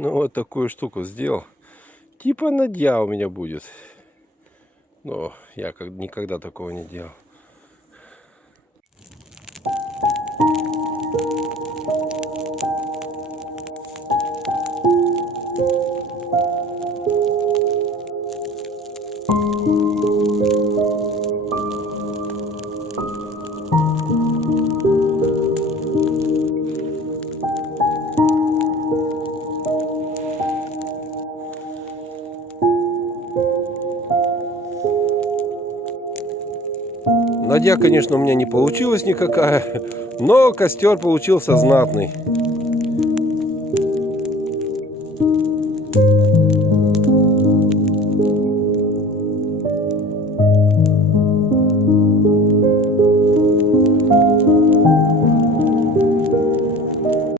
Ну вот такую штуку сделал. Типа надья у меня будет. Но я никогда такого не делал. Надья, конечно, у меня не получилась никакая, но костер получился знатный.